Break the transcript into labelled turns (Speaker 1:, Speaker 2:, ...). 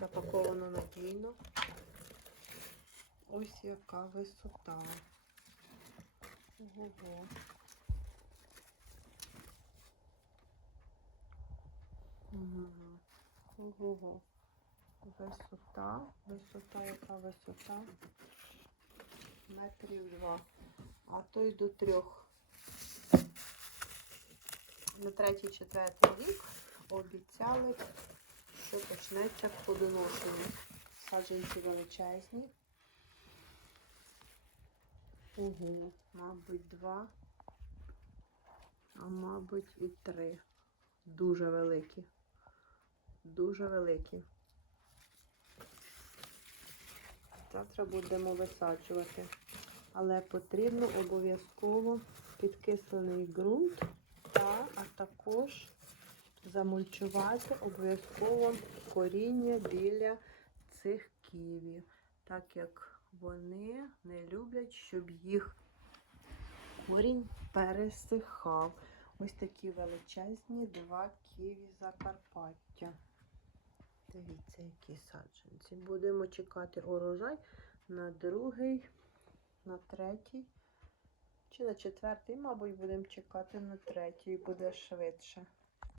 Speaker 1: запаковано надійно. Ось яка висота. Ого. Ого. Висота, висота, яка висота? Метрів два, а то й до трьох. На третій, четвертий рік обіцяли, що почнеться плодоношення. Саджанці величезні. Ого, мабуть, два, а мабуть і три. Дуже великі. Дуже великі. Завтра будемо висаджувати. Але потрібно обов'язково підкислений ґрунт та а також замульчувати обов'язково коріння біля цих ківі, так як вони не люблять, щоб їх корінь пересихав. Ось такі величезні два ківі Закарпаття. Дивіться, які саджанці. Будемо чекати урожай на другий, на третій чи на четвертий, мабуть, будемо чекати на третій, буде швидше.